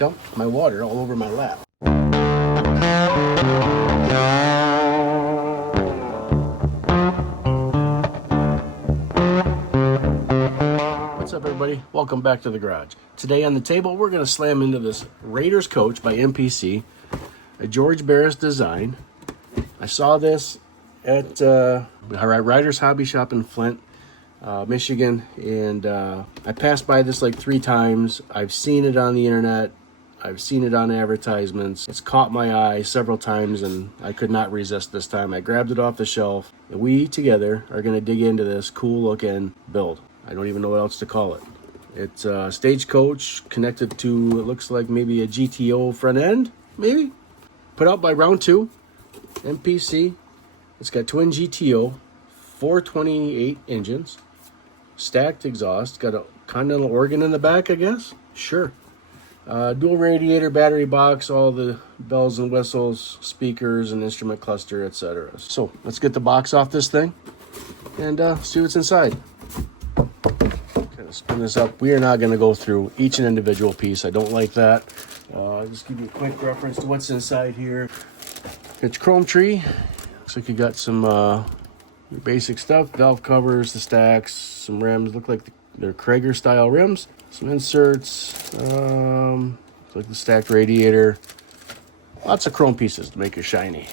dumped my water all over my lap. What's up, everybody? Welcome back to the garage. Today on the table, we're going to slam into this Raiders Coach by MPC, a George Barris design. I saw this at Raiders Hobby Shop in Flint, Michigan, and I passed by this like 3 times. I've seen it on the internet. I've seen it on advertisements. It's caught my eye several times, and I could not resist this time. I grabbed it off the shelf, and we together are going to dig into this cool looking build. I don't even know what else to call it. It's a stagecoach connected to, it looks like maybe a GTO front end, maybe? Put out by Round 2, MPC. It's got twin GTO, 428 engines, stacked exhaust, got a Continental organ in the back, I guess? Sure. Dual radiator, battery box, all the bells and whistles, speakers and instrument cluster, etc. So let's get the box off this thing and see what's inside. Kind of spin this up. We are not going to go through each and individual piece. I don't like that. I'll just give you a quick reference to what's inside here. It's chrome tree. Looks like you got some your basic stuff. Valve covers, the stacks, some rims. Look like they're Krager style rims. Some inserts. Looks like the stacked radiator. Lots of chrome pieces to make it shiny.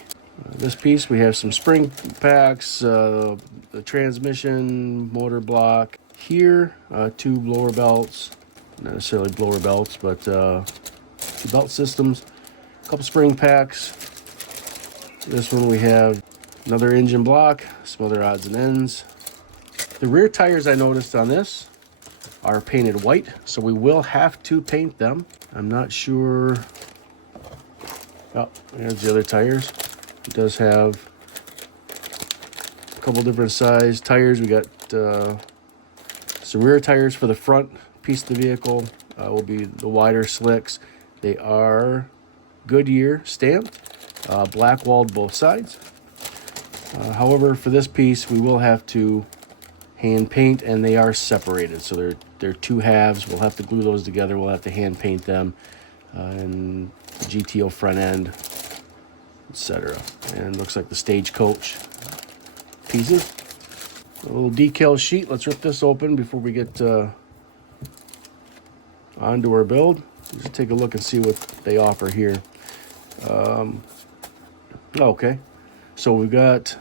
This piece, we have some spring packs, the transmission, motor block. Here, 2 blower belts. Not necessarily blower belts, but 2 belt systems. A couple spring packs. This one we have another engine block, some other odds and ends. The rear tires I noticed on this are painted white, so we will have to paint them. I'm not sure. Oh, there's the other tires. It does have a couple different size tires. We got some rear tires for the front piece of the vehicle. Will be the wider slicks. They are Goodyear stamped, black walled both sides. However, for this piece, we will have to hand paint, and they are separated, so they're 2 halves. We'll have to glue those together. We'll have to hand paint them, and the GTO front end, etc. And it looks like the stagecoach pieces. A little decal sheet. Let's rip this open before we get onto our build. Just take a look and see what they offer here. Okay, so we've got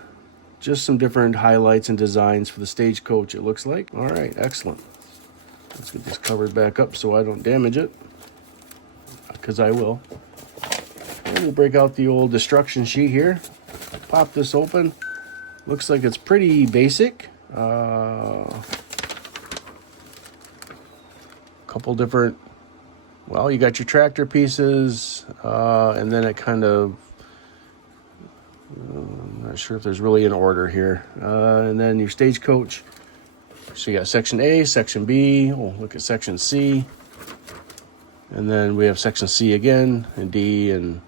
just some different highlights and designs for the stagecoach, it looks like. All right, excellent. Let's get this covered back up so I don't damage it, because I will. And we'll break out the old destruction sheet here. Pop this open. Looks like it's pretty basic. Couple different, well, you got your tractor pieces, and then it kind of, I'm not sure if there's really an order here. And then your stagecoach. So you got section A, section B. Oh, look at section C. And then we have section C again, and D, and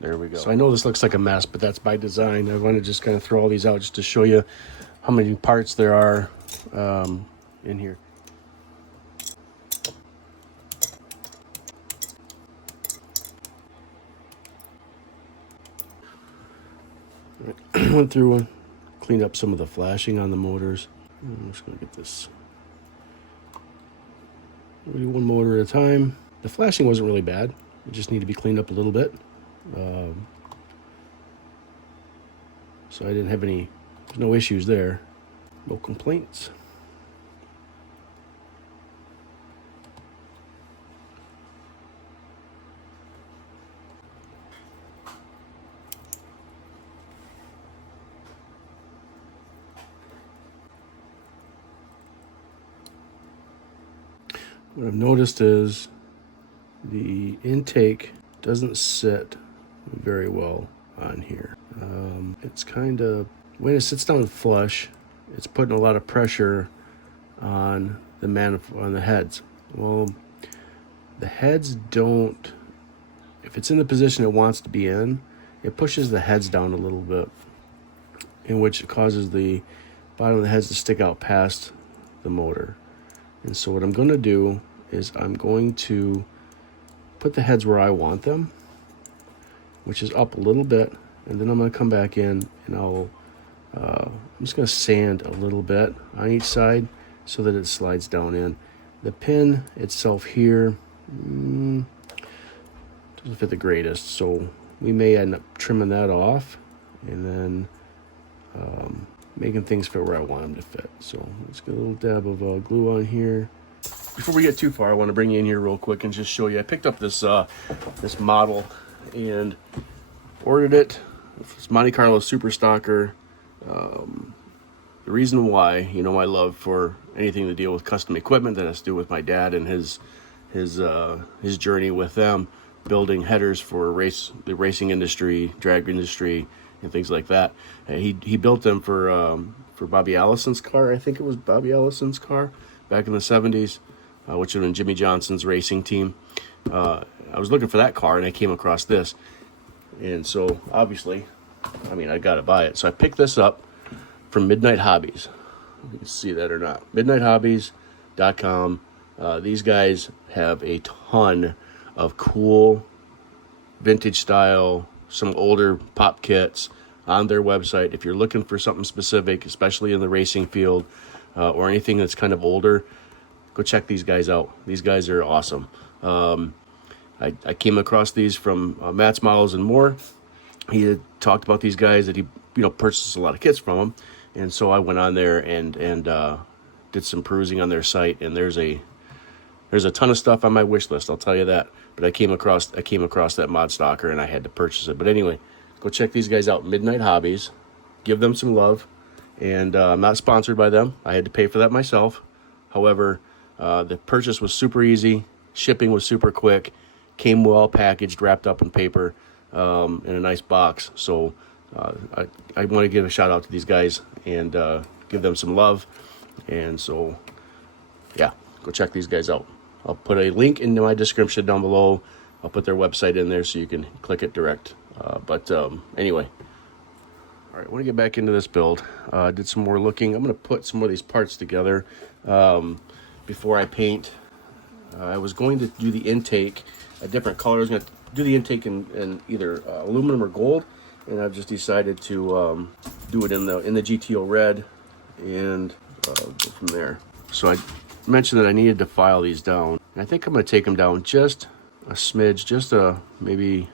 there we go. So I know this looks like a mess, but that's by design. I want to just kind of throw all these out just to show you how many parts there are in here. Went through and cleaned up some of the flashing on the motors. I'm just going to get this. We'll do one motor at a time. The flashing wasn't really bad. It just needed to be cleaned up a little bit. So I didn't have no issues there. No complaints. What I've noticed is the intake doesn't sit very well on here. It's kind of, when it sits down flush, it's putting a lot of pressure on the heads. Well, the heads don't, if it's in the position it wants to be in, it pushes the heads down a little bit, in which it causes the bottom of the heads to stick out past the motor. And so what I'm going to do is I'm going to put the heads where I want them, which is up a little bit, and then I'm going to come back in and I'm just going to sand a little bit on each side so that it slides down in. The pin itself here doesn't fit the greatest, so we may end up trimming that off and then making things fit where I want them to fit. So let's get a little dab of glue on here. Before we get too far, I want to bring you in here real quick and just show you. I picked up this this model and ordered it. It's Monte Carlo Super Stocker. The reason why, you know, my love for anything to deal with custom equipment that has to do with my dad and his journey with them, building headers for the racing industry, drag industry, and things like that. He built them for Bobby Allison's car. I think it was Bobby Allison's car back in the 70s, which was in Jimmy Johnson's racing team. I was looking for that car and I came across this. And so obviously, I mean, I got to buy it. So I picked this up from Midnight Hobbies. You can see that or not. MidnightHobbies.com. These guys have a ton of cool vintage style, some older pop kits on their website. If you're looking for something specific, especially in the racing field or anything that's kind of older, go check these guys out. These guys are awesome. I came across these from Matt's Models and More. He had talked about these guys that he, you know, purchased a lot of kits from them, and so I went on there and did some perusing on their site, and there's a ton of stuff on my wish list, I'll tell you that. But I came across that mod stocker and I had to purchase it. But anyway, go check these guys out, Midnight Hobbies. Give them some love. And I'm not sponsored by them. I had to pay for that myself. However, the purchase was super easy. Shipping was super quick. Came well packaged, wrapped up in paper, in a nice box. So I want to give a shout out to these guys and give them some love. And so, yeah, go check these guys out. I'll put a link in my description down below. I'll put their website in there so you can click it direct. Anyway, all right, I want to get back into this build. Did some more looking. I'm going to put some more of these parts together before I paint. I was going to do the intake a different color. I was going to do the intake in either aluminum or gold, and I've just decided to do it in the GTO red and go from there. So I mentioned that I needed to file these down. And I think I'm going to take them down just a smidge, just maybe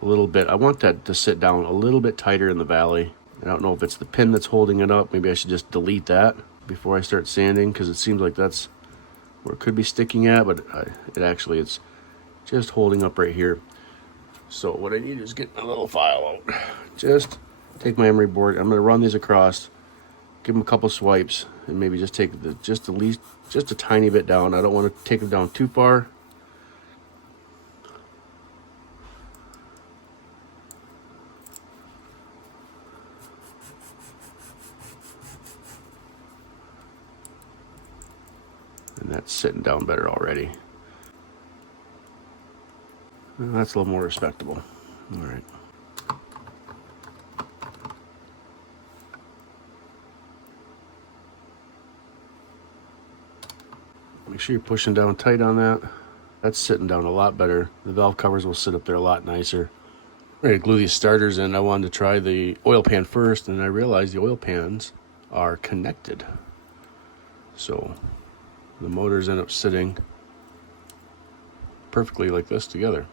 a little bit. I want that to sit down a little bit tighter in the valley. I don't know if it's the pin that's holding it up. Maybe I should just delete that before I start sanding, because it seems like that's where it could be sticking at, but it's just holding up right here. So what I need is get my little file out. Just take my emery board. I'm going to run these across, give them a couple swipes, and maybe just take just a tiny bit down. I don't want to take them down too far. And that's sitting down better already. Well, that's a little more respectable. All right. Make sure you're pushing down tight on that. That's sitting down a lot better. The valve covers will sit up there a lot nicer. I'm ready to glue these starters in. I wanted to try the oil pan first, and I realized the oil pans are connected. So the motors end up sitting perfectly like this together.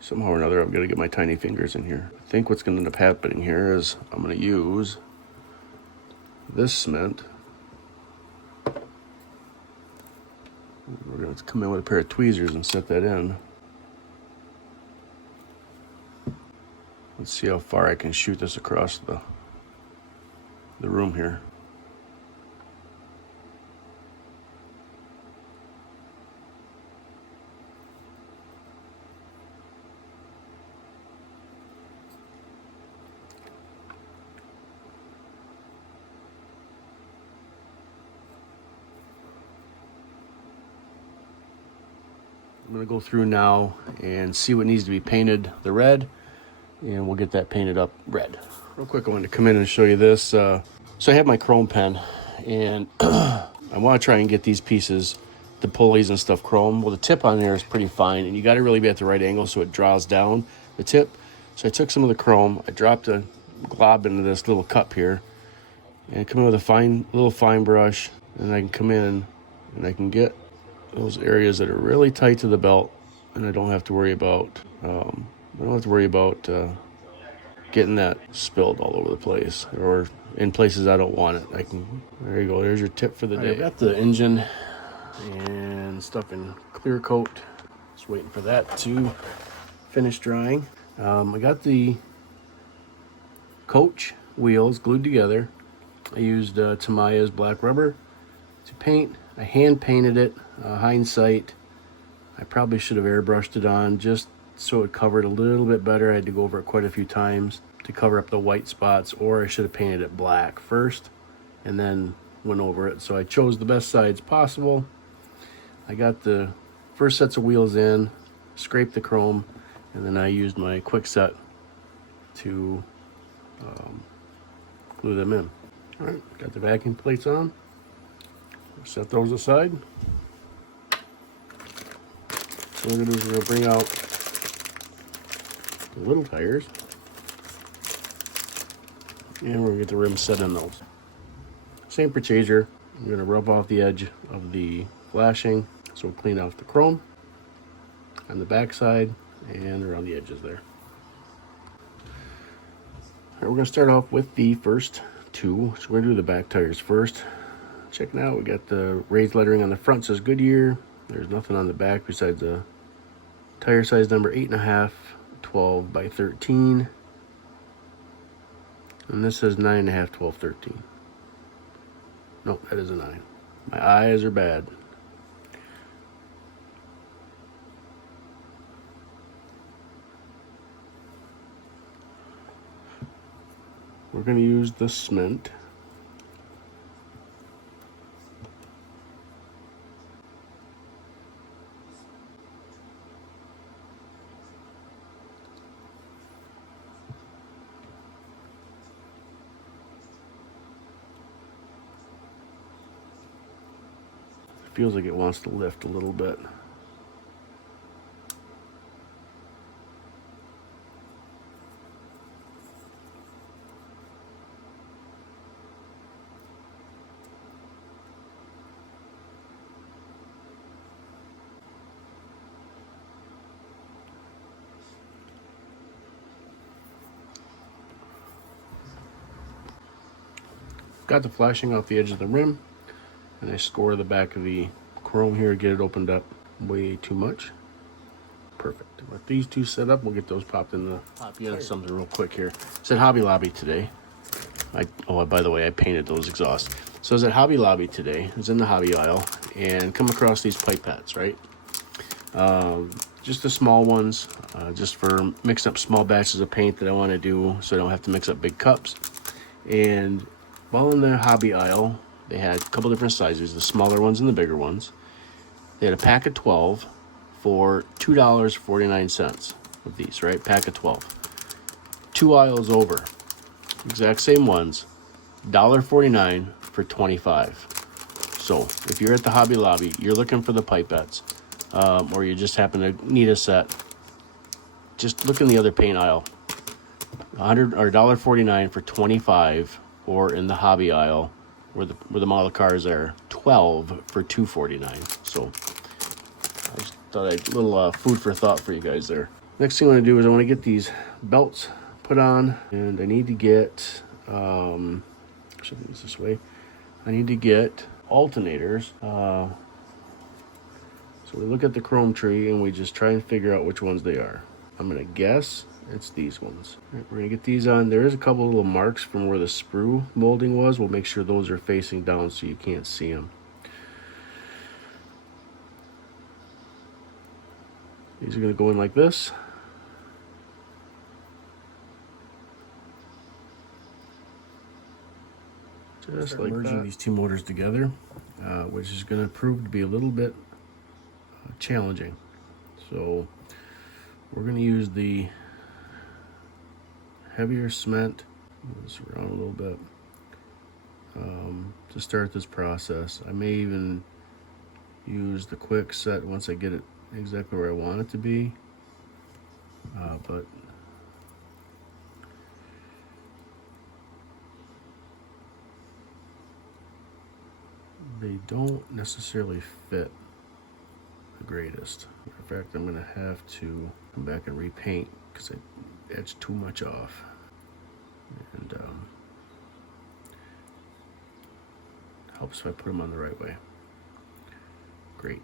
Somehow or another, I'm going to get my tiny fingers in here. I think what's going to end up happening here is I'm going to use this cement. We're going to come in with a pair of tweezers and set that in. Let's see how far I can shoot this across the room here. I'm going to go through now and see what needs to be painted the red, and we'll get that painted up red. Real quick, I wanted to come in and show you this. So I have my chrome pen, and I want to try and get these pieces the pulleys and stuff chrome. Well, the tip on there is pretty fine, and you got to really be at the right angle so it draws down the tip. So I took some of the chrome, I dropped a glob into this little cup here, and come in with a little fine brush, and I can come in and I can get those areas that are really tight to the belt, and I don't have to worry about getting that spilled all over the place or in places I don't want it. There you go. There's your tip for the day. I've got the engine and stuff in clear coat. Just waiting for that to finish drying. I got the coach wheels glued together. I used Tamiya's black rubber to paint. I hand painted it. Hindsight, I probably should have airbrushed it on just so it covered a little bit better. I had to go over it quite a few times to cover up the white spots, or I should have painted it black first and then went over it. So I chose the best sides possible. I got the first sets of wheels in, scraped the chrome, and then I used my quick set to glue them in. All right, got the vacuum plates on. Set those aside. So what we're gonna do is we're gonna bring out the little tires, and we're gonna get the rims set in those. Same procedure. I'm gonna rub off the edge of the flashing, so we'll clean off the chrome on the back side and around the edges there. All right, we're gonna start off with the first two. So we're gonna do the back tires first. Checking out, we got the raised lettering on the front, says Goodyear. There's nothing on the back besides the tire size number 8.5, 12 by 13. And this says 9.5, 12, 13. Nope, that is a 9. My eyes are bad. We're going to use the cement. Feels like it wants to lift a little bit. Got the flashing off the edge of the rim, and I score the back of the chrome here, get it opened up way too much. Perfect. With these two set up, we'll get those popped in the hobby. Yeah, something real quick here. It's at Hobby Lobby today. By the way, I painted those exhausts. So I was at Hobby Lobby today. I was in the hobby aisle and come across these pipettes, right? Just the small ones, just for mixing up small batches of paint that I want to do so I don't have to mix up big cups. And while in the hobby aisle, they had a couple different sizes, the smaller ones and the bigger ones. They had a pack of 12 for $2.49 of these, right? Pack of 12. 2 aisles over, exact same ones, $1.49 for 25. So if you're at the Hobby Lobby, you're looking for the pipettes, or you just happen to need a set, just look in the other paint aisle. $1.49 for 25, or in the hobby aisle where the model cars are, 12 for $2.49. So I just thought I'd a little food for thought for you guys there. Next thing I want to do is I want to get these belts put on, and I need to get should do this way. I need to get alternators. So we look at the chrome tree and we just try and figure out which ones they are. I'm gonna guess it's these ones. All right, we're gonna get these on. There is a couple little marks from where the sprue molding was. We'll make sure those are facing down so you can't see them. These are gonna go in like this. Just like merging these two motors together, which is going to prove to be a little bit challenging. So we're going to use the heavier cement, move this around a little bit, to start this process. I may even use the quick set once I get it exactly where I want it to be. But they don't necessarily fit the greatest. In fact, I'm gonna have to come back and repaint because I edged too much off. And helps if I put them on the right way. Great.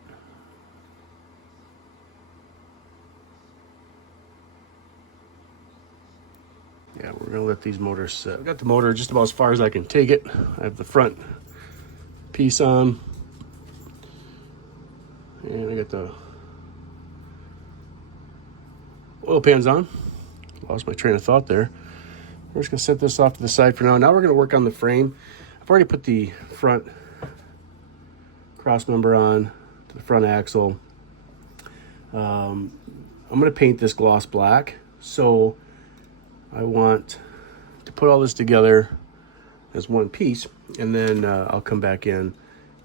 Yeah, we're gonna let these motors sit. I got the motor just about as far as I can take it. I have the front piece on, and I got the oil pans on. Lost my train of thought there. We're just gonna set this off to the side for now. Now we're gonna work on the frame. I've already put the front cross member on to the front axle. I'm gonna paint this gloss black, so I want to put all this together as one piece, and then I'll come back in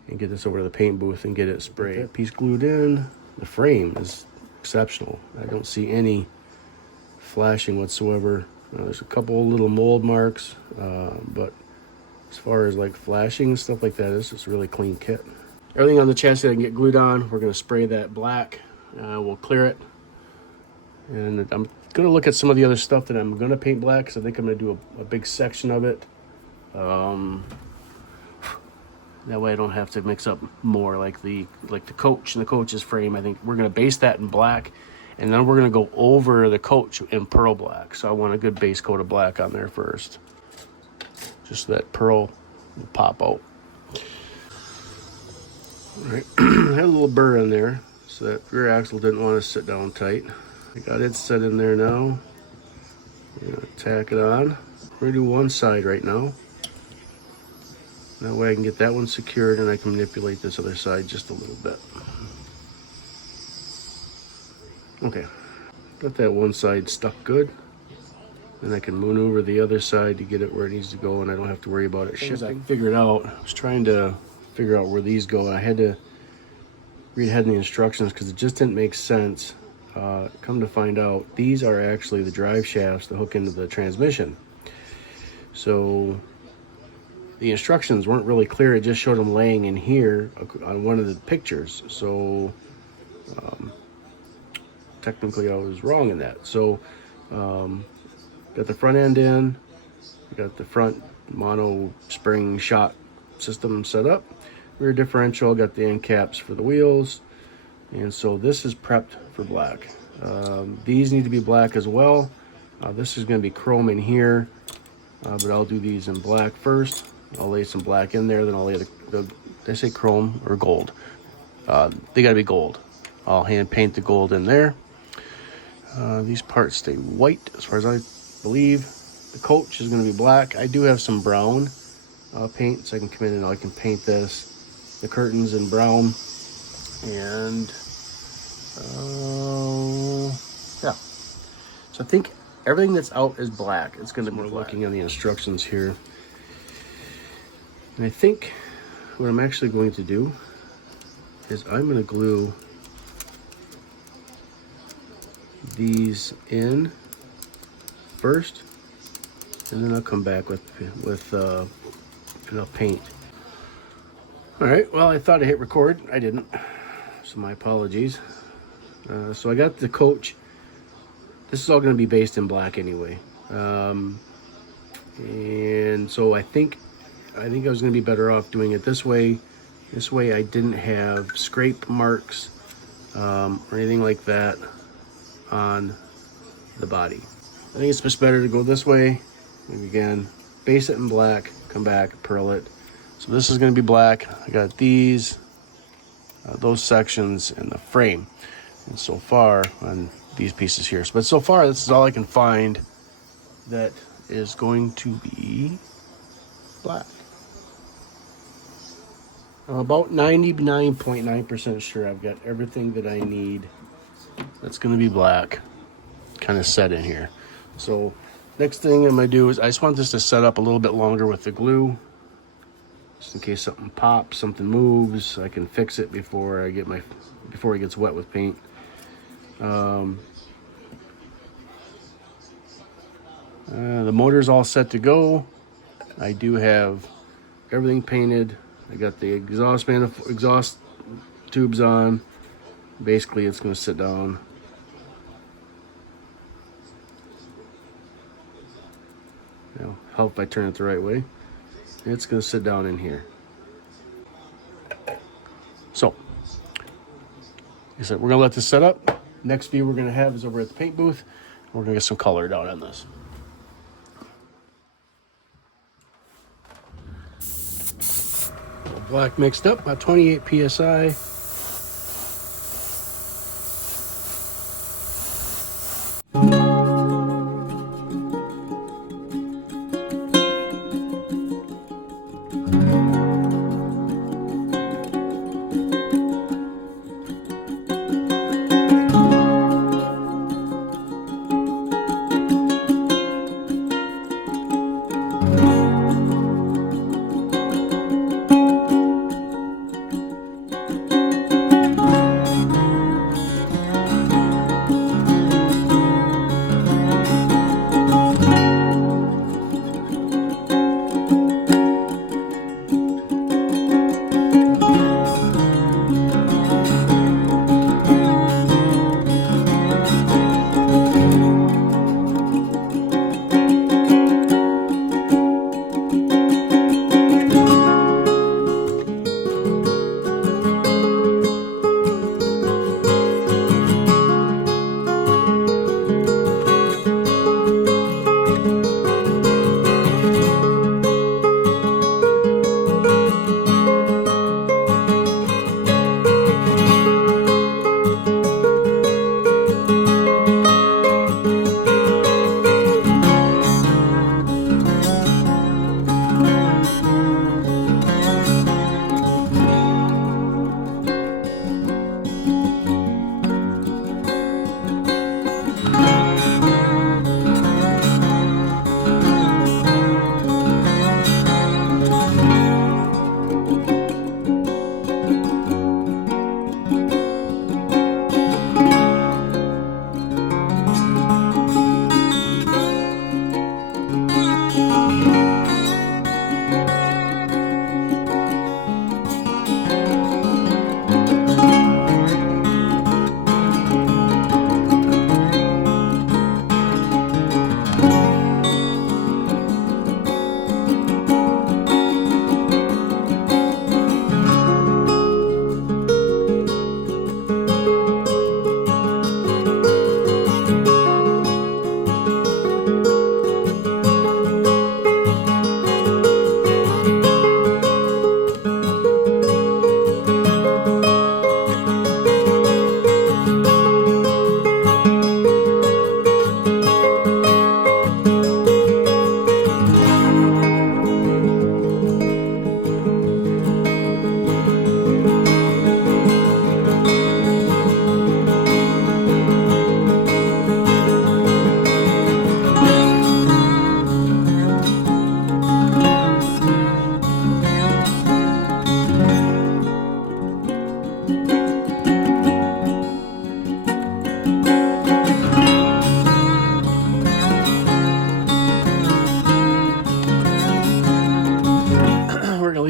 and get this over to the paint booth and get it sprayed. That piece glued in. The frame is exceptional. I don't see any flashing whatsoever. There's a couple little mold marks, but as far as like flashing and stuff like that, it's just a really clean kit. Everything on the chassis I can get glued on. We're going to spray that black. We'll clear it, and I'm going to look at some of the other stuff that I'm going to paint black, because I think I'm going to do a big section of it. That way I don't have to mix up more, like the coach and the coach's frame. I think we're going to base that in black, and then we're going to go over the coach in pearl black. So I want a good base coat of black on there first, just so that pearl will pop out. All right, I had a little burr in there, so that rear axle didn't want to sit down tight. I got it set in there now. I'm gonna tack it on. We're gonna do one side right now. That way I can get that one secured, and I can manipulate this other side just a little bit. Okay, got that one side stuck good. And I can maneuver the other side to get it where it needs to go, and I don't have to worry about it shifting. I figured out, I was trying to figure out where these go, and I had to read ahead in the instructions because it just didn't make sense. Come to find out, these are actually the drive shafts that hook into the transmission. So the instructions weren't really clear. It just showed them laying in here on one of the pictures. So technically I was wrong in that. So got the front end in, got the front mono spring shot system set up, rear differential, got the end caps for the wheels, and so this is prepped for black. These need to be black as well. This is going to be chrome in here, but I'll do these in black first. I'll lay some black in there, then I'll lay they say chrome or gold. They got to be gold. I'll hand paint the gold in there. These parts stay white as far as I believe. The coach is going to be black. I do have some brown paint, so I can come in and I can paint this, the curtains in brown, and yeah. So I think everything that's out is black. It's going to be more looking at the instructions here, and I think what I'm actually going to do is I'm going to glue these in first, and then I'll come back with and I'll paint. All right, well, I thought I hit record. I didn't, so my apologies. So I got the coach. This is all going to be based in black anyway, and so I think I was going to be better off doing it this way. This way I didn't have scrape marks or anything like that on the body. I think it's just better to go this way. And again, base it in black, come back, pearl it. So this is going to be black. I got these, those sections, and the frame. And so far on these pieces here. But so far, this is all I can find that is going to be black. I'm about 99.9% sure I've got everything that I need that's going to be black kind of set in here. So next thing I'm going to do is I just want this to set up a little bit longer with the glue. just in case something pops, something moves. I can fix it before it gets wet with paint. The motor's all set to go. I do have everything painted. I got the exhaust tubes on. Basically, it's going to sit down. It'll help if I turn it the right way. It's going to sit down in here. So, like I said, we're going to let this set up. Next view we're going to have is over at the paint booth. We're going to get some color down on this. Black mixed up, about 28 psi.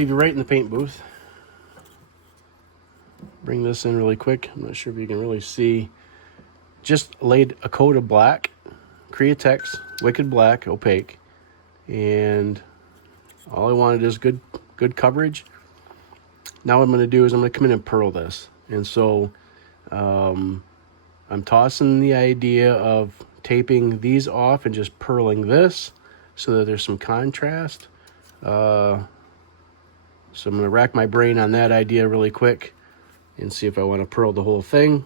leave you right in the paint booth. Bring this in really quick. I'm not sure if you can really see. Just laid a coat of black, Createx, Wicked Black, opaque, and all I wanted is good coverage. Now what I'm going to do is I'm going to come in and pearl this. And so I'm tossing the idea of taping these off and just pearling this so that there's some contrast. So I'm going to rack my brain on that idea really quick and see if I want to pearl the whole thing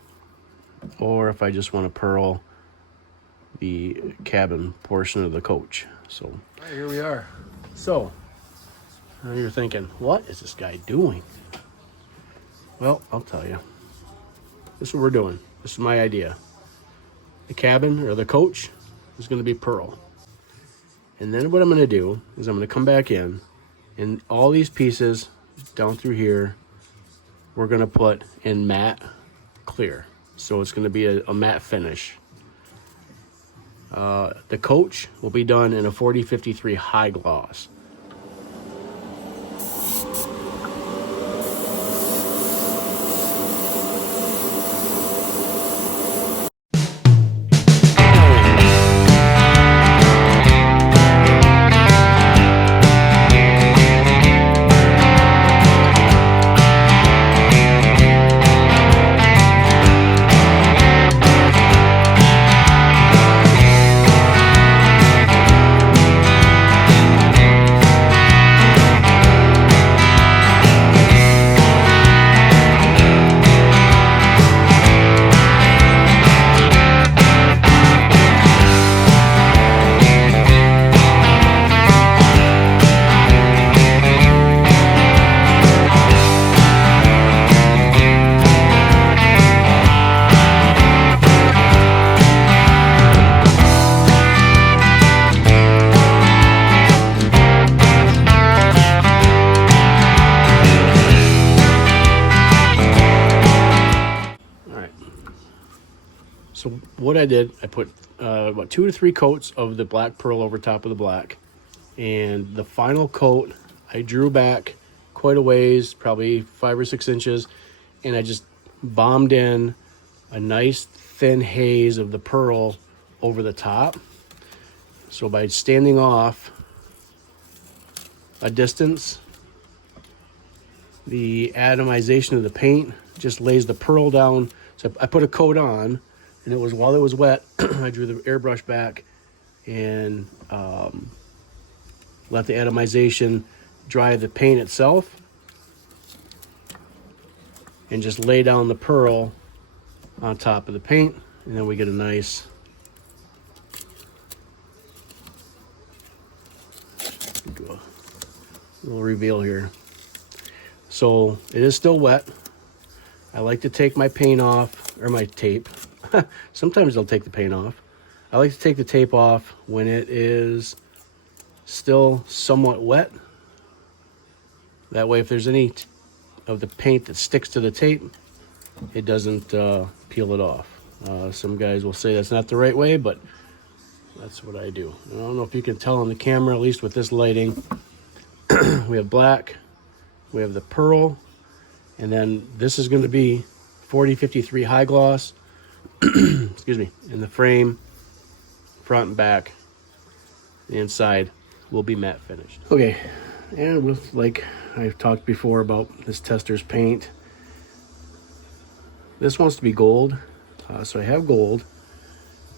or if I just want to pearl the cabin portion of the coach. So all right, here we are. So now you're thinking, what is this guy doing? Well, I'll tell you. This is what we're doing. This is my idea. The cabin or the coach is going to be pearl. And then what I'm going to do is I'm going to come back in And all these pieces down through here, we're gonna put in matte clear. So it's gonna be a matte finish. The coach will be done in a 4053 high gloss. So what I did, I put about 2 to 3 coats of the black pearl over top of the black. And the final coat, I drew back quite a ways, probably 5 or 6 inches. And I just bombed in a nice thin haze of the pearl over the top. So by standing off a distance, the atomization of the paint just lays the pearl down. So I put a coat on, and it was while it was wet, I drew the airbrush back and let the atomization dry the paint itself, and just lay down the pearl on top of the paint, and then we get a nice do a little reveal here. So it is still wet. I like to take my paint off, or my tape. Sometimes I'll take the paint off. I like to take the tape off when it is still somewhat wet. That way, if there's any of the paint that sticks to the tape, it doesn't peel it off. Some guys will say that's not the right way, but that's what I do. I don't know if you can tell on the camera, at least with this lighting. We have black, we have the pearl, and then this is going to be 4053 high gloss. Excuse me. In the frame, front and back, the inside will be matte finished. Okay, and with, like I've talked before about this tester's paint, this wants to be gold, so I have gold.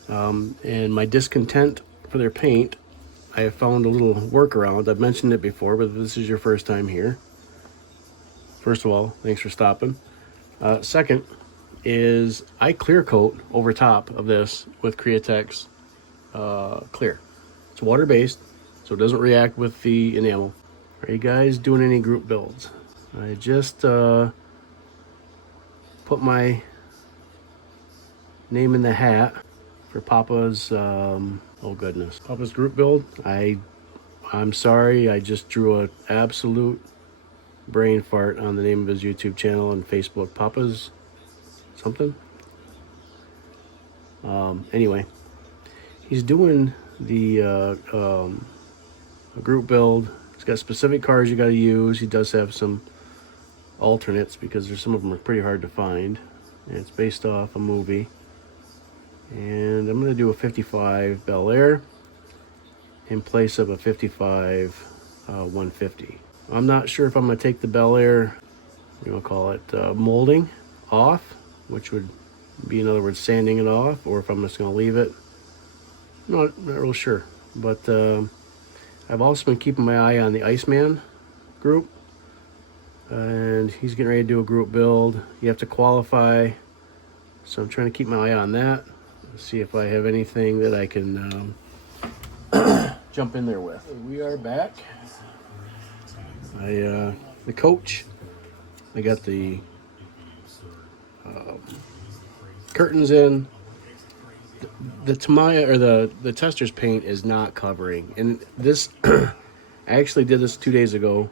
And my discontent for their paint, I have found a little workaround. I've mentioned it before, but this is your first time here. First of all, thanks for stopping. Second is I clear coat over top of this with Createx clear. It's water based, so it doesn't react with the enamel. Are you guys doing any group builds? I just put my name in the hat for Papa's oh goodness, Papa's group build. I'm sorry, I just drew an absolute brain fart on the name of his YouTube channel and Facebook. Papa's something. Anyway, he's doing the group build. He's got specific cars you got to use. He does have some alternates because there's some of them are pretty hard to find, and it's based off a movie. And I'm going to do a 55 Bel Air in place of a 55 150. I'm not sure if I'm going to take the Bel Air, you know, call it molding off, which would be, in other words, sanding it off, or if I'm just going to leave it. Not real sure. But I've also been keeping my eye on the Iceman group, and he's getting ready to do a group build. You have to qualify, so I'm trying to keep my eye on that. See if I have anything that I can jump in there with. We are back. The coach, I got the curtains in. The Tamiya, or the tester's paint, is not covering, and this I actually did this 2 days ago.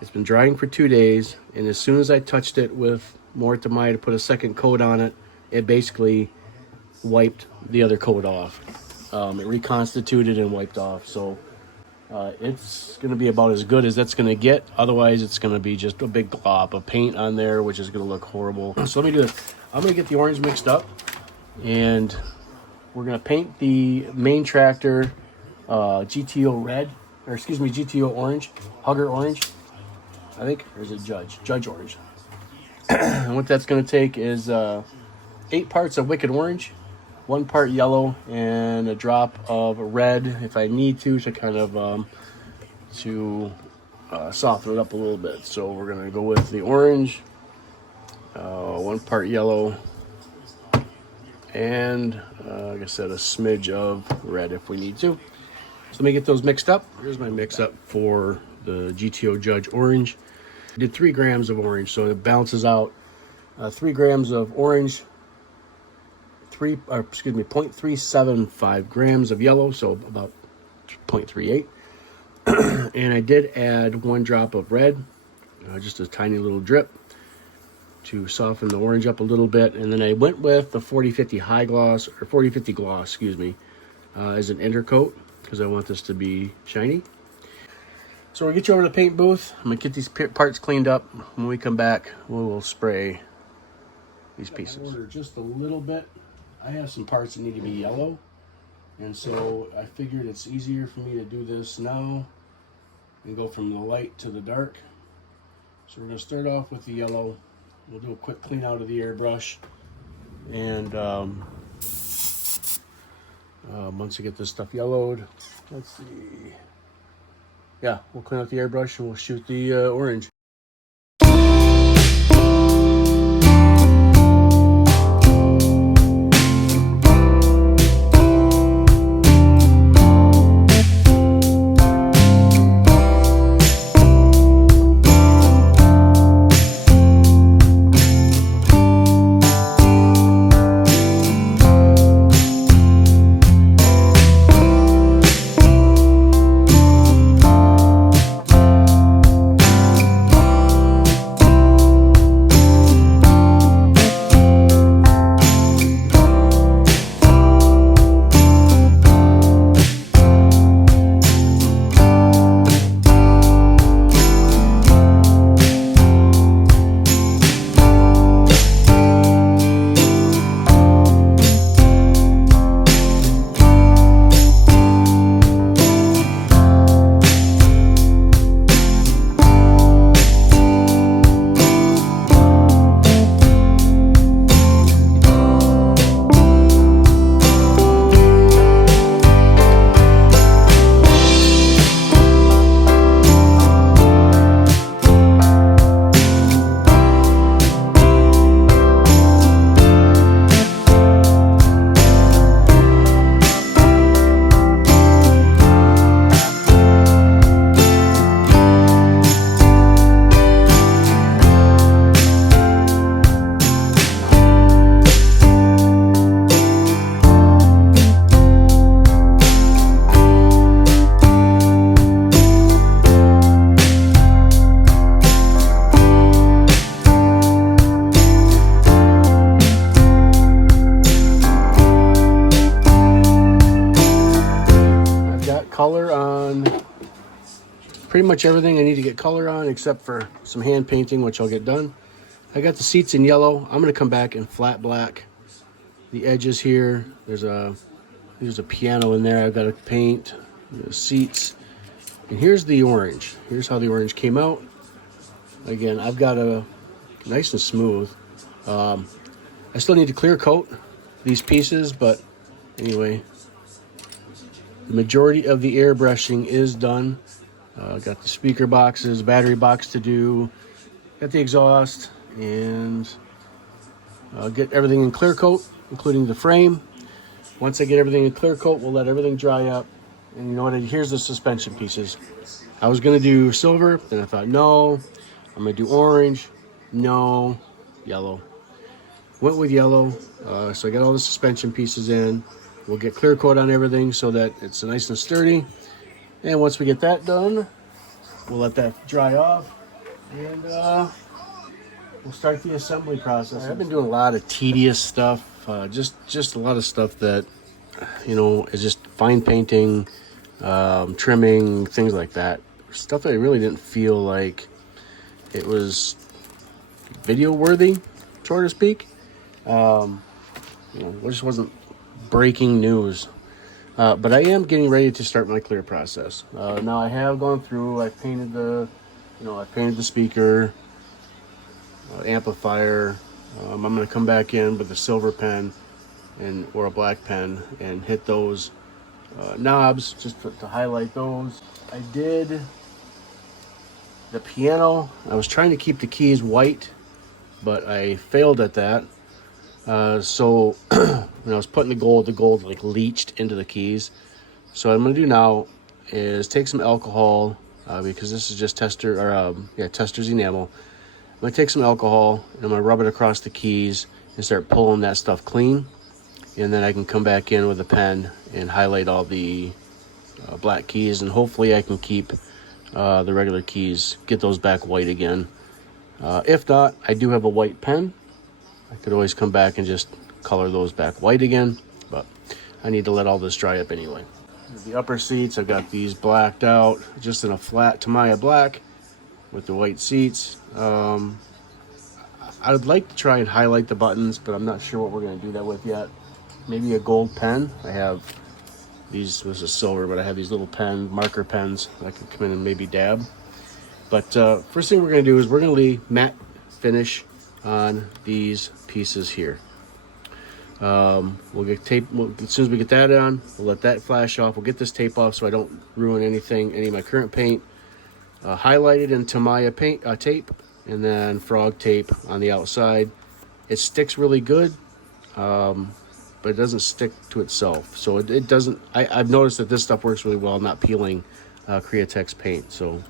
It's been drying for 2 days, and as soon as I touched it with more Tamai to put a second coat on it, it basically wiped the other coat off. It reconstituted and wiped off. So it's going to be about as good as that's going to get. Otherwise, it's going to be just a big glob of paint on there, which is going to look horrible. So let me do this. I'm going to get the orange mixed up, and we're going to paint the main tractor GTO red, or excuse me, GTO orange, Hugger orange, I think, or is it Judge Orange? And what that's going to take is 8 parts of Wicked Orange, 1 part yellow, and a drop of red if I need to kind of soften it up a little bit. So we're going to go with the orange, 1 part yellow, and like I said, a smidge of red if we need to. So let me get those mixed up. Here's my mix up for the GTO Judge Orange. I did 3 grams of orange, so it balances out 3 grams of orange, 0.375 grams of yellow, so about 0.38. And I did add 1 drop of red, just a tiny little drip to soften the orange up a little bit. And then I went with the 4050 high gloss, or 4050 gloss, excuse me, as an undercoat, because I want this to be shiny. So we'll get you over to the paint booth. I'm gonna get these parts cleaned up. When we come back, we'll spray these pieces. Order just a little bit. I have some parts that need to be yellow, and so I figured it's easier for me to do this now and go from the light to the dark. So we're gonna start off with the yellow. We'll do a quick clean out of the airbrush, and once I get this stuff yellowed, let's see. Yeah, we'll clean out the airbrush and we'll shoot the orange. Color on pretty much everything I need to get color on, except for some hand painting, which I'll get done. I got the seats in yellow. I'm going to come back in flat black. The edges here, there's a piano in there I've got to paint. The seats. And here's the orange. Here's how the orange came out. Again, I've got a nice and smooth. I still need to clear coat these pieces, but anyway, the majority of the airbrushing is done. Got the speaker boxes, battery box to do, got the exhaust, and get everything in clear coat, including the frame. Once I get everything in clear coat, we'll let everything dry up. And you know what? Here's the suspension pieces. I was going to do silver, then I thought, no. I'm going to do orange, no, yellow. Went with yellow, so I got all the suspension pieces in. We'll get clear coat on everything so that it's nice and sturdy. And once we get that done, we'll let that dry off, and we'll start the assembly process. I've been doing a lot of tedious stuff, just a lot of stuff that, you know, is just fine painting, trimming, things like that. Stuff that I really didn't feel like it was video worthy, so to speak. You know, it just wasn't breaking news. But I am getting ready to start my clear process. Now I have gone through, I painted the speaker, amplifier. I'm going to come back in with a silver pen or a black pen and hit those knobs just to highlight those. I did the piano. I was trying to keep the keys white, but I failed at that. So when I was putting the gold like leached into the keys. So what I'm going to do now is take some alcohol, because this is just tester's enamel. I'm going to take some alcohol and I'm going to rub it across the keys and start pulling that stuff clean. And then I can come back in with a pen and highlight all the black keys, and hopefully I can keep the regular keys, get those back white again. If not, I do have a white pen. I could always come back and just color those back white again, but I need to let all this dry up anyway. The upper seats, I've got these blacked out, just in a flat Tamiya black with the white seats. I would like to try and highlight the buttons, but I'm not sure what we're going to do that with yet. Maybe a gold pen. I have these, this is silver, but I have these little marker pens that I could come in and maybe dab. But first thing we're going to do is we're going to leave matte finish on these pieces here. We'll get tape. As soon as we get that on, we'll let that flash off. We'll get this tape off so I don't ruin any of my current paint. Highlighted in Tamiya paint tape, and then frog tape on the outside. It sticks really good, but it doesn't stick to itself. So it doesn't. I've noticed that this stuff works really well not peeling Createx paint. So.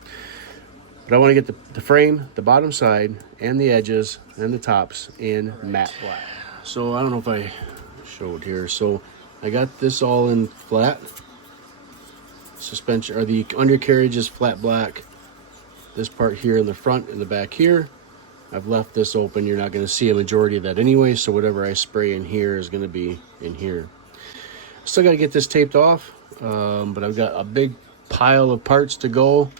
But I want to get the frame, the bottom side, and the edges, and the tops in matte black. So I don't know if I showed here. So I got this all in flat. Suspension, or the undercarriage is flat black. This part here in the front and the back here, I've left this open. You're not going to see a majority of that anyway, so whatever I spray in here is going to be in here. Still got to get this taped off, but I've got a big pile of parts to go.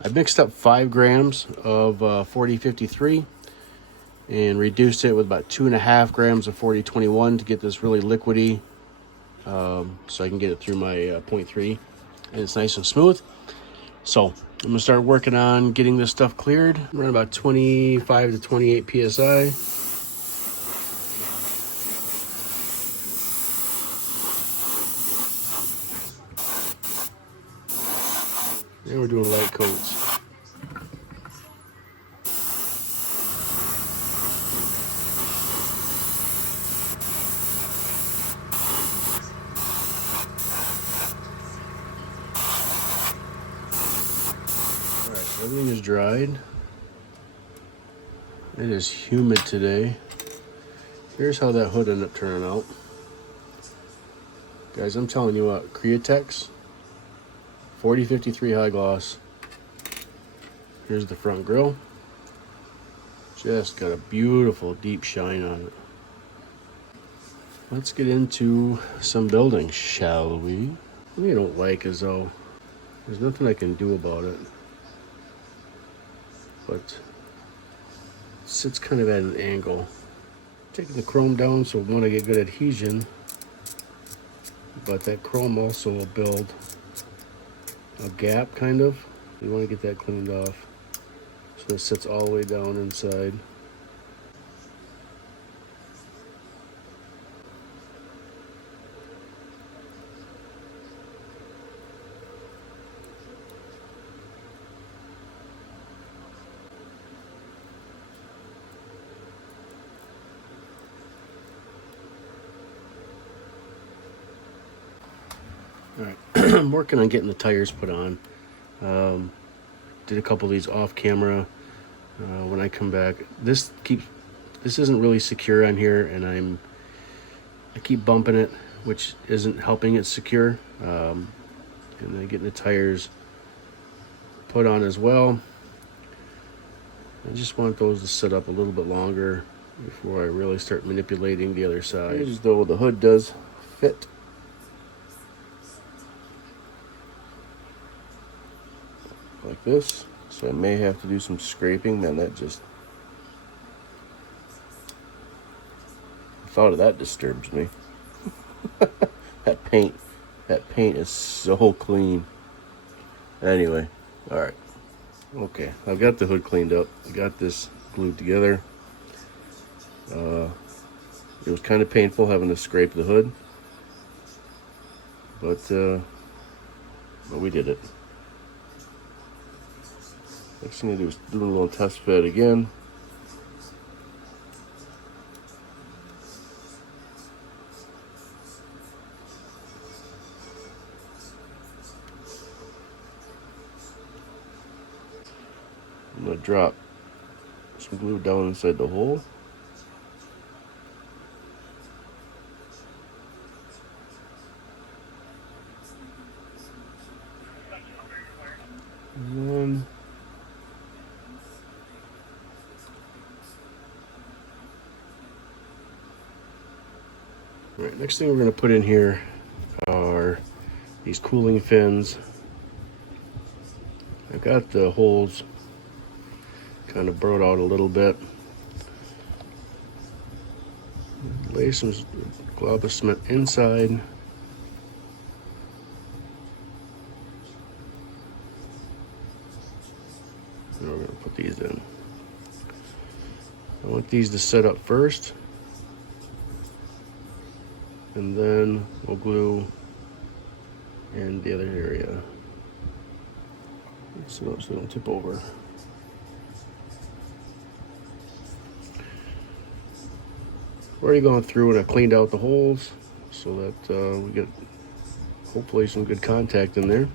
I mixed up 5 grams of 4053 and reduced it with about 2.5 grams of 4021 to get this really liquidy, so I can get it through my 0.3 and it's nice and smooth. So I'm gonna start working on getting this stuff cleared. I'm running about 25 to 28 psi. And we're doing light coats. All right, everything is dried. It is humid today. Here's how that hood ended up turning out. Guys, I'm telling you what, Createx 4053 high gloss. Here's the front grille. Just got a beautiful deep shine on it. Let's get into some building, shall we? What I don't like is though, there's nothing I can do about it. But it sits kind of at an angle. Taking the chrome down so we want to get good adhesion. But that chrome also will build a gap, kind of. You want to get that cleaned off so it sits all the way down inside. All right, I'm working on getting the tires put on. Did a couple of these off camera. When I come back, this isn't really secure on here, and I keep bumping it, which isn't helping it secure. And then getting the tires put on as well. I just want those to sit up a little bit longer before I really start manipulating the other side. As though the hood does fit. Like this. So I may have to do some scraping. Man, that just... the thought of that disturbs me. That paint is so clean. Anyway, all right. Okay, I've got the hood cleaned up. I got this glued together. It was kind of painful having to scrape the hood, but we did it. Next thing to do is do a little test fit again. I'm going to drop some glue down inside the hole. And then all right, next thing we're going to put in here are these cooling fins. I've got the holes kind of burrowed out a little bit. Lay some glob of cement inside. And we're going to put these in. I want these to set up first, and then we'll glue in the other area so they don't tip over. Already gone through and I cleaned out the holes so that we get hopefully some good contact in there.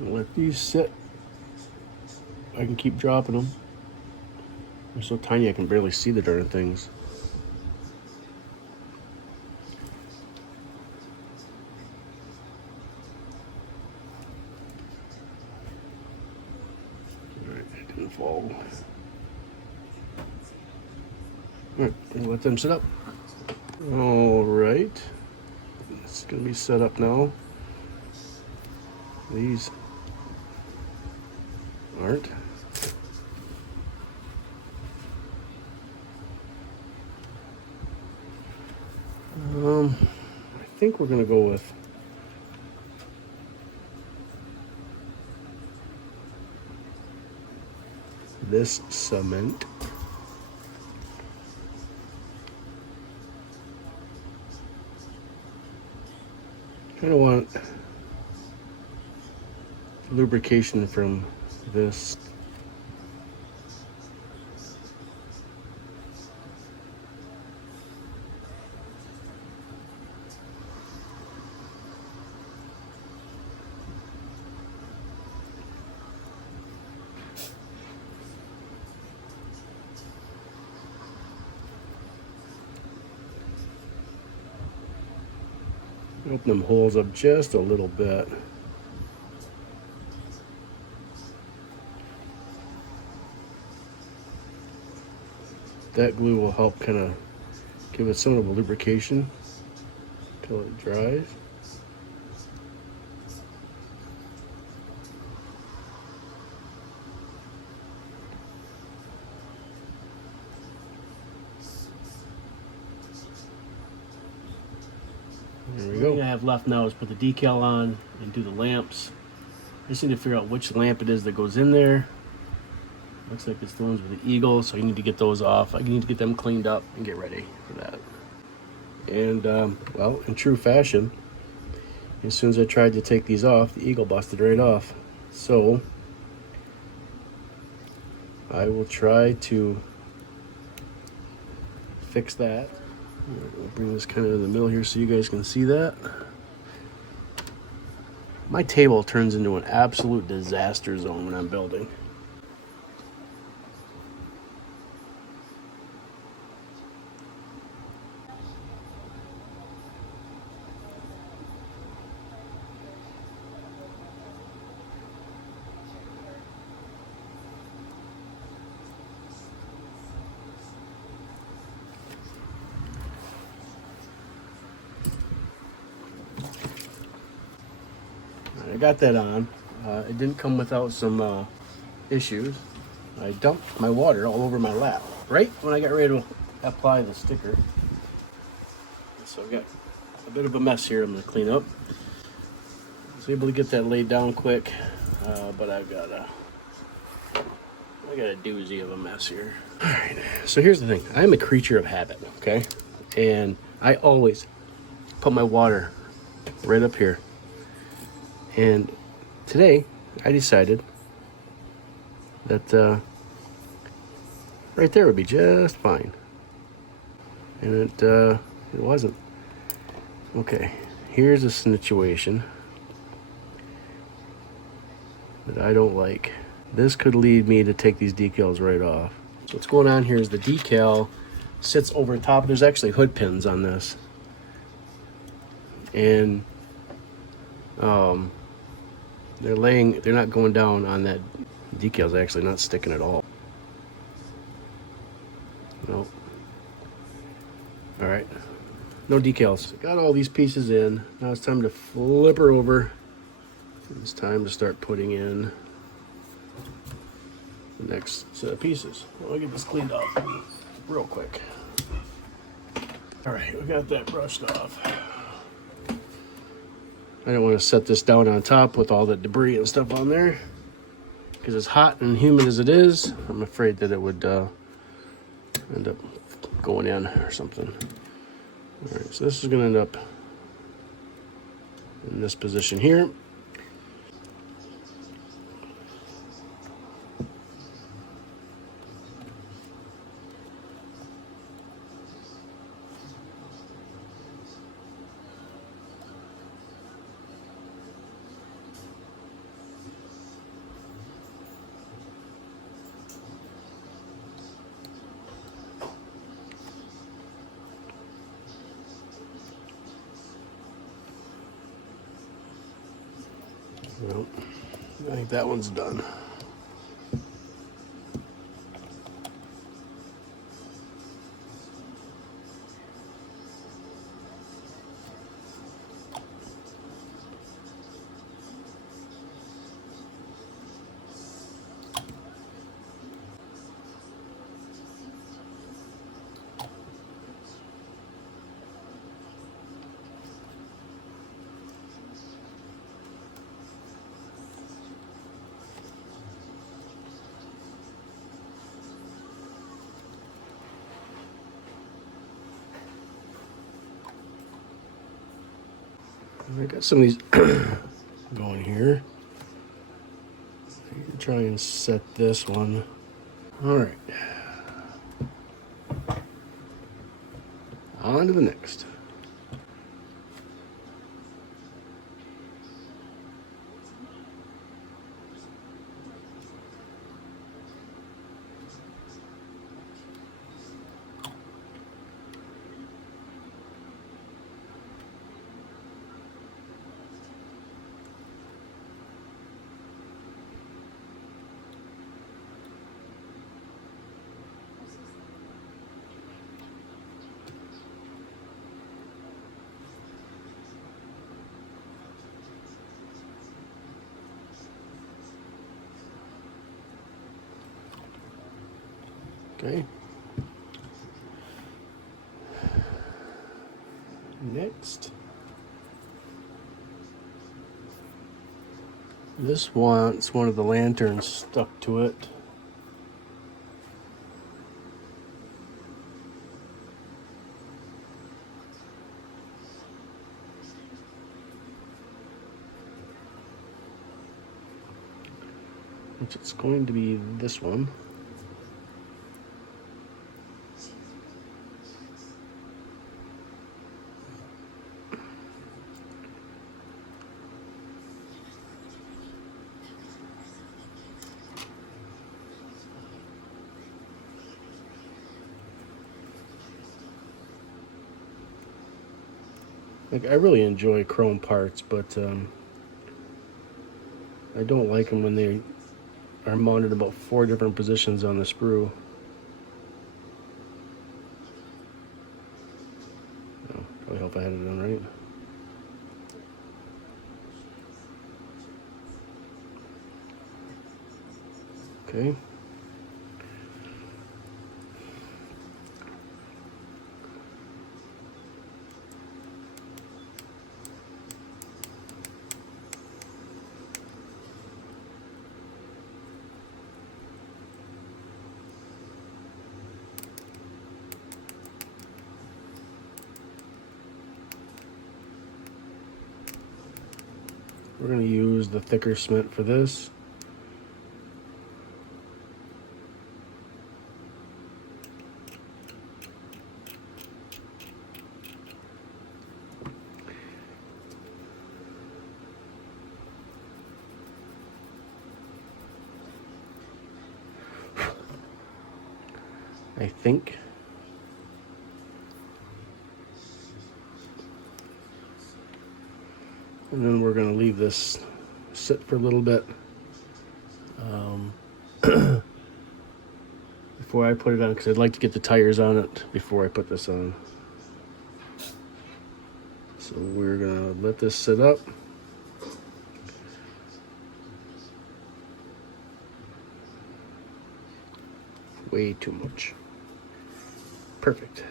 Let these sit. I can keep dropping them. They're so tiny I can barely see the darn things. Alright, it didn't fall. Alright, let them sit up. Alright. It's gonna be set up now. These aren't. I think we're gonna go with this cement. Kind of want lubrication from this. Open them holes up just a little bit. That glue will help kind of give it some of a lubrication until it dries. There we go. What I have left now is put the decal on and do the lamps. I just need to figure out which lamp it is that goes in there. Looks like it's the ones with the eagle, so you need to get those off. I need to get them cleaned up and get ready for that. And, well, in true fashion, as soon as I tried to take these off, the eagle busted right off. So, I will try to fix that. I'll bring this kind of in the middle here so you guys can see that. My table turns into an absolute disaster zone when I'm building. I got that on. It didn't come without some issues. I dumped my water all over my lap right when I got ready to apply the sticker. So I got a bit of a mess here I'm going to clean up. I was able to get that laid down quick, but I got a doozy of a mess here. All right, so here's the thing. I'm a creature of habit, okay? And I always put my water right up here. And today, I decided that right there would be just fine. And it wasn't. Okay, here's a situation that I don't like. This could lead me to take these decals right off. So what's going on here is the decal sits over top. There's actually hood pins on this. And they're not going down on that. Decal's actually not sticking at all. Nope. All right, no decals. Got all these pieces in. Now it's time to flip her over. It's time to start putting in the next set of pieces. I'll get this cleaned up real quick. All right, we got that brushed off. I don't want to set this down on top with all the debris and stuff on there because as hot and humid as it is, I'm afraid that it would end up going in or something. All right, so this is going to end up in this position here. Well, I think that one's done. I got some of these going here. Try and set this one. All right. On to the next. Okay. Next. This wants one of the lanterns stuck to it. Which it's going to be this one. Like, I really enjoy chrome parts, but I don't like them when they are mounted about 4 different positions on the sprue. Oh, probably hope I had it done right. Okay. We're going to use the thicker cement for this. I think. And then we're going to leave this sit for a little bit before I put it on, because I'd like to get the tires on it before I put this on. So we're going to let this sit up. Way too much. Perfect.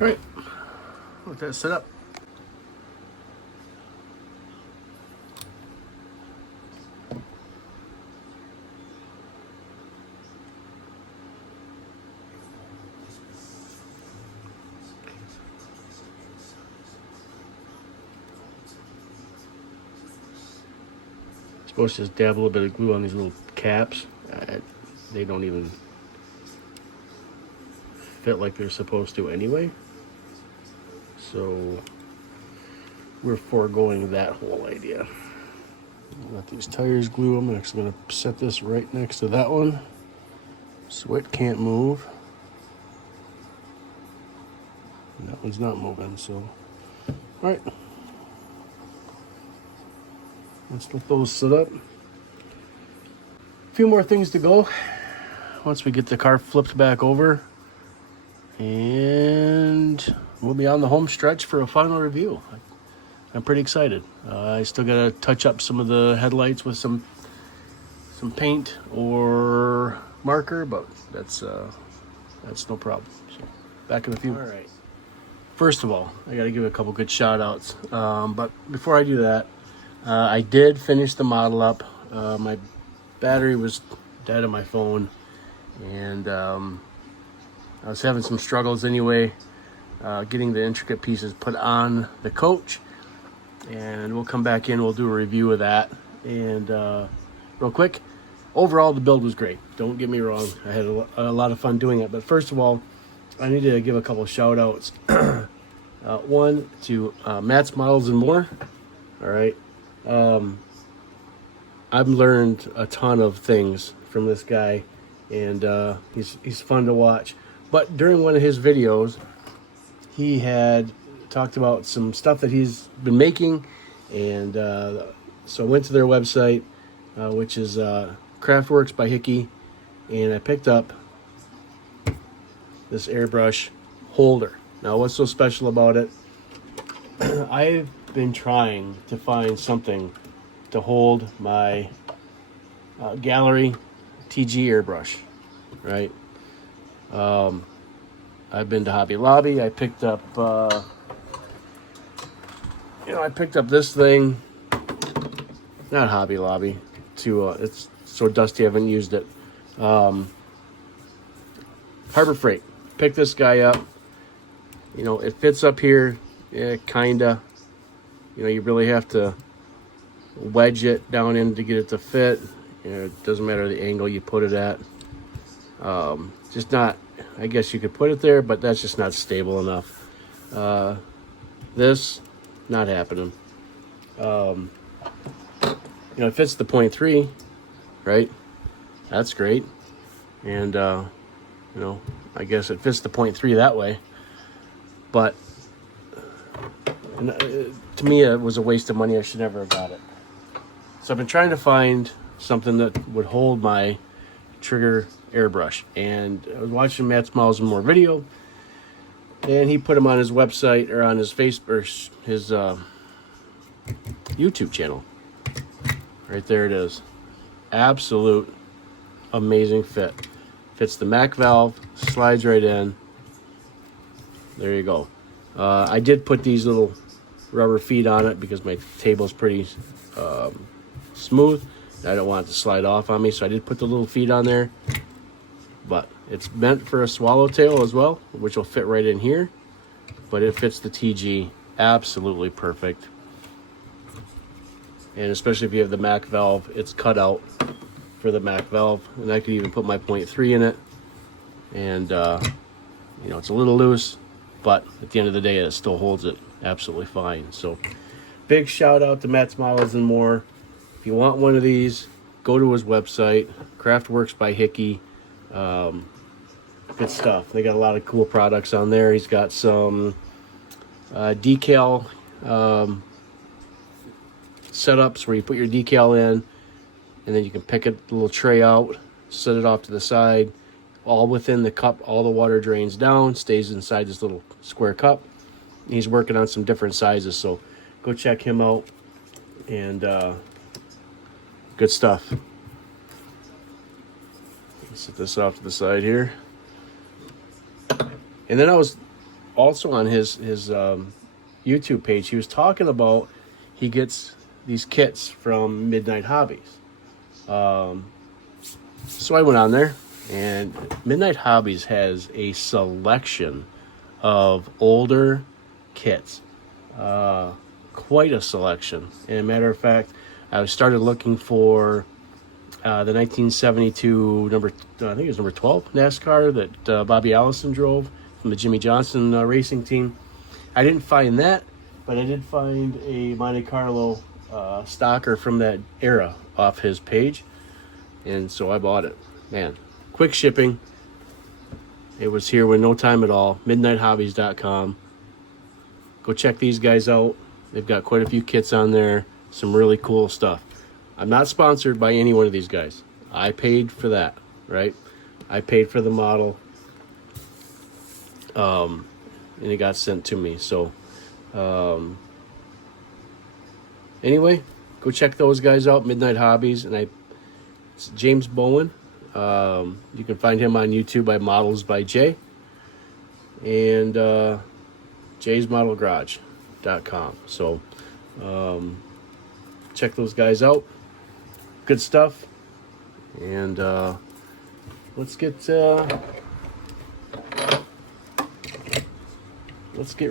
All right, let that sit up. Supposed to just dab a little bit of glue on these little caps. They don't even fit like they're supposed to anyway. So we're foregoing that whole idea. Let these tires glue. I'm actually going to set this right next to that one so it can't move. And that one's not moving, so all right. Let's let those sit up. A few more things to go once we get the car flipped back over, and we'll be on the home stretch for a final review. I'm pretty excited. I still got to touch up some of the headlights with some paint or marker, but that's no problem. So back in a few. All right. First of all, I got to give a couple good shout outs. But before I do that, I did finish the model up. My battery was dead on my phone, and I was having some struggles anyway getting the intricate pieces put on the coach. And we'll come back in, we'll do a review of that. And real quick, overall, the build was great. Don't get me wrong. I had a lot of fun doing it. But first of all, I need to give a couple shout outs. One to Matt's Models and More. All right. I've learned a ton of things from this guy, and he's fun to watch. But during one of his videos, he had talked about some stuff that he's been making, and so I went to their website, which is Craftworks by Hickey, and I picked up this airbrush holder. Now, what's so special about it? I've been trying to find something to hold my Gaahleri TG airbrush, right? I've been to Hobby Lobby. I picked up, I picked up this thing, not Hobby Lobby, it's so dusty I haven't used it. Harbor Freight. Pick this guy up. It fits up here, kinda. You really have to wedge it down in to get it to fit. It doesn't matter the angle you put it at. Just not, I guess you could put it there, but that's just not stable enough. This, not happening. It fits the 0.3, right? That's great. And, I guess it fits the 0.3 that way. But to me, it was a waste of money. I should never have got it. So I've been trying to find something that would hold my trigger airbrush. And I was watching Matt's Models and More video, and he put them on his website or on his Facebook or his YouTube channel. Right there it is. Absolute amazing fit. Fits the Mac valve, slides right in. There you go. I did put these little rubber feet on it because my table's pretty smooth. I don't want it to slide off on me, so I did put the little feet on there. But it's meant for a swallowtail as well, which will fit right in here. But it fits the TG absolutely perfect. And especially if you have the Mac valve, it's cut out for the Mac valve. And I could even put my 0.3 in it. And, it's a little loose, but at the end of the day, it still holds it absolutely fine. So big shout out to Matt's Models and More. If you want one of these, go to his website, Craftworks by Hickey. Good stuff. They got a lot of cool products on there. He's got some decal setups where you put your decal in, and then you can pick a little tray out, set it off to the side, all within the cup. All the water drains down, stays inside this little square cup. He's working on some different sizes, so go check him out. And good stuff. Set this off to the side here. And then I was also on his YouTube page. He was talking about he gets these kits from Midnight Hobbies. So I went on there, and Midnight Hobbies has a selection of older kits. Quite a selection. And a matter of fact, I started looking for the 1972 I think it was number 12 NASCAR that Bobby Allison drove from the Jimmy Johnson racing team. I didn't find that, but I did find a Monte Carlo stocker from that era off his page, and so I bought it. Man, quick shipping. It was here with no time at all. MidnightHobbies.com. Go check these guys out. They've got quite a few kits on there. Some really cool stuff. I'm not sponsored by any one of these guys. I paid for that, right? I paid for the model, and it got sent to me. So, anyway, go check those guys out, Midnight Hobbies. And it's James Bowen. You can find him on YouTube by Models by Jay, and jaysmodelgarage.com. So, check those guys out. Good stuff. And let's get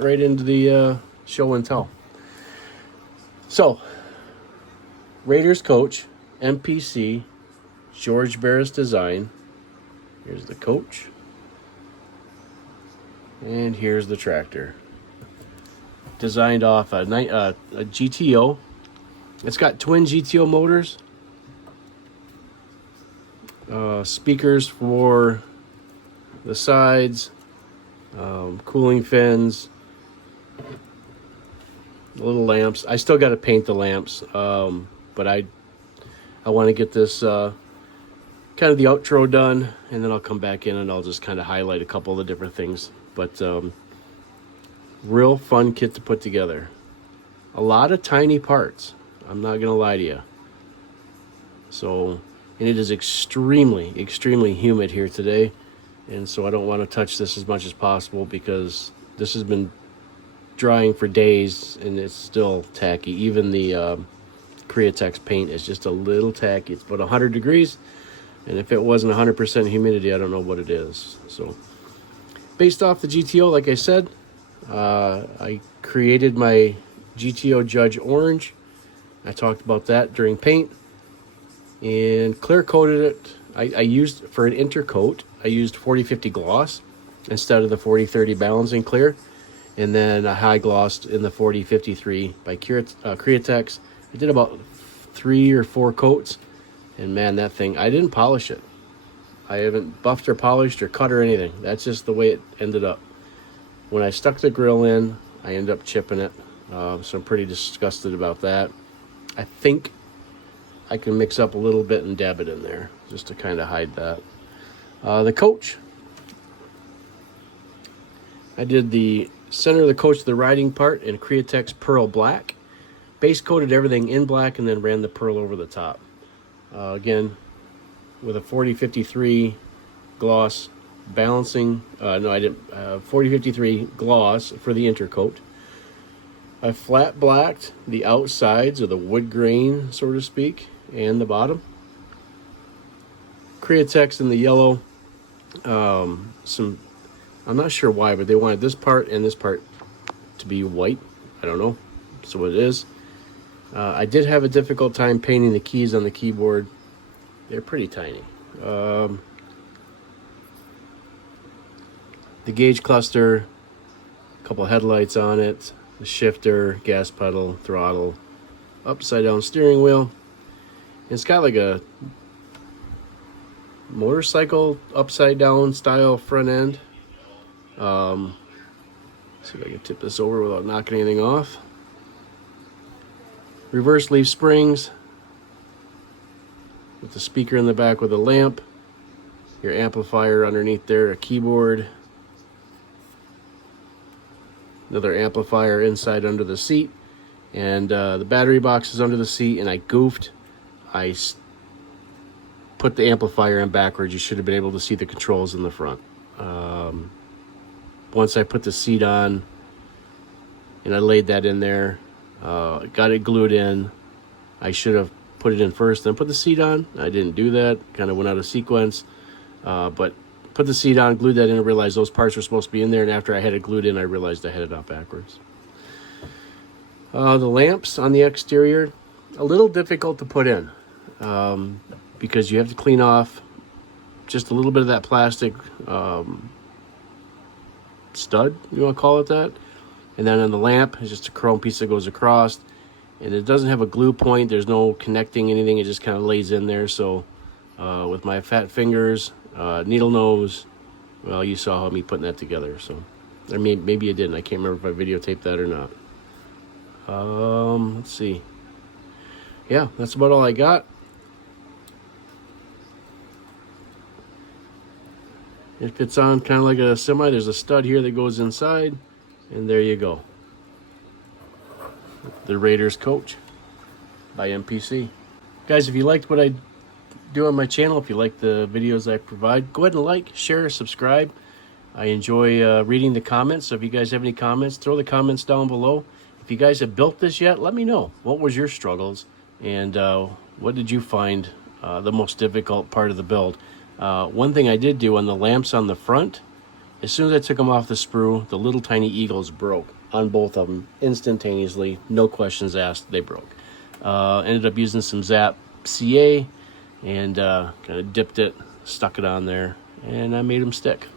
right into the show and tell. So, Raiders Coach, MPC George Barris design. Here's the coach. And here's the tractor. Designed off a GTO. It's got twin GTO motors. Speakers for the sides. Cooling fins. Little lamps. I still got to paint the lamps. But I want to get this kind of the outro done, and then I'll come back in and I'll just kind of highlight a couple of the different things. But real fun kit to put together. A lot of tiny parts, I'm not gonna lie to you. So, and it is extremely humid here today, and so I don't want to touch this as much as possible because this has been drying for days and it's still tacky. Even the Createx paint is just a little tacky. It's about 100 degrees, and if it wasn't 100% humidity, I don't know what it is. So based off the GTO, like I said, I created my GTO Judge Orange. I talked about that during paint, and clear coated it. I used, for an intercoat, I used 40/50 gloss instead of the 40/30 balancing clear, and then I high glossed in the 40/53 by Createx. I did about 3 or 4 coats, and man, that thing, I didn't polish it. I haven't buffed or polished or cut or anything. That's just the way it ended up. When I stuck the grill in, I ended up chipping it. So I'm pretty disgusted about that. I think I can mix up a little bit and dab it in there just to kind of hide that. The coach. I did the center of the coach, the riding part, in Createx Pearl Black. Base coated everything in black and then ran the pearl over the top. Again, with a 40/53 gloss balancing, no, I didn't, 40/53 gloss for the intercoat. I flat blacked the outsides, or the wood grain, so to speak, and the bottom. Createx in the yellow. I'm not sure why, but they wanted this part and this part to be white. I don't know, so it is. I did have a difficult time painting the keys on the keyboard. They're pretty tiny. The gauge cluster, a couple headlights on it, the shifter, gas pedal, throttle, upside down steering wheel. It's got like a motorcycle upside down style front end. See if I can tip this over without knocking anything off. Reverse leaf springs with the speaker in the back with a lamp, your amplifier underneath there, a keyboard, another amplifier inside under the seat, and the battery box is under the seat, and I goofed. I put the amplifier in backwards. You should have been able to see the controls in the front. Once I put the seat on and I laid that in there, got it glued in. I should have put it in first, then put the seat on. I didn't do that. Kind of went out of sequence. But put the seat on, glued that in, and realized those parts were supposed to be in there. And after I had it glued in, I realized I had it out backwards. The lamps on the exterior, a little difficult to put in because you have to clean off just a little bit of that plastic stud, you want to call it that. And then on the lamp, it's just a chrome piece that goes across, and it doesn't have a glue point. There's no connecting anything. It just kind of lays in there. So with my fat fingers, needle nose, well, you saw me putting that together. So I mean, maybe I didn't. I can't remember if I videotaped that or not. Let's see. Yeah, that's about all I got. It fits on kind of like a semi. There's a stud here that goes inside, and there you go. The Raiders Coach by MPC. Guys, if you liked what I do on my channel, if you like the videos I provide, go ahead and like, share, subscribe. I enjoy reading the comments, so if you guys have any comments, throw the comments down below. If you guys have built this yet, let me know. What was your struggles, and what did you find the most difficult part of the build? One thing I did do on the lamps on the front, as soon as I took them off the sprue, the little tiny eagles broke on both of them instantaneously. No questions asked, they broke. Ended up using some Zap CA and kind of dipped it, stuck it on there, and I made them stick.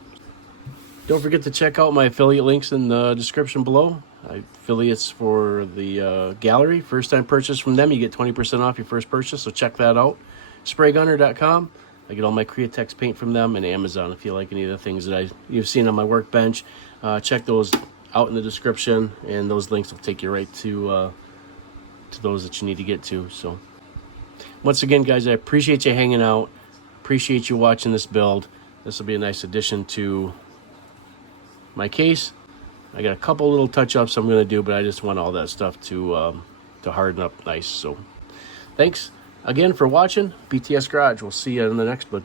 Don't forget to check out my affiliate links in the description below. Affiliates for the Gaahleri. First time purchase from them, you get 20% off your first purchase, so check that out. Spraygunner.com. I get all my Createx paint from them, and Amazon if you like any of the things that you've seen on my workbench. Check those out in the description, and those links will take you right to those that you need to get to. So once again, guys, I appreciate you hanging out. Appreciate you watching this build. This will be a nice addition to my case. I got a couple little touch-ups I'm going to do, but I just want all that stuff to harden up nice. So thanks again for watching BTS Garage. We'll see you in the next one.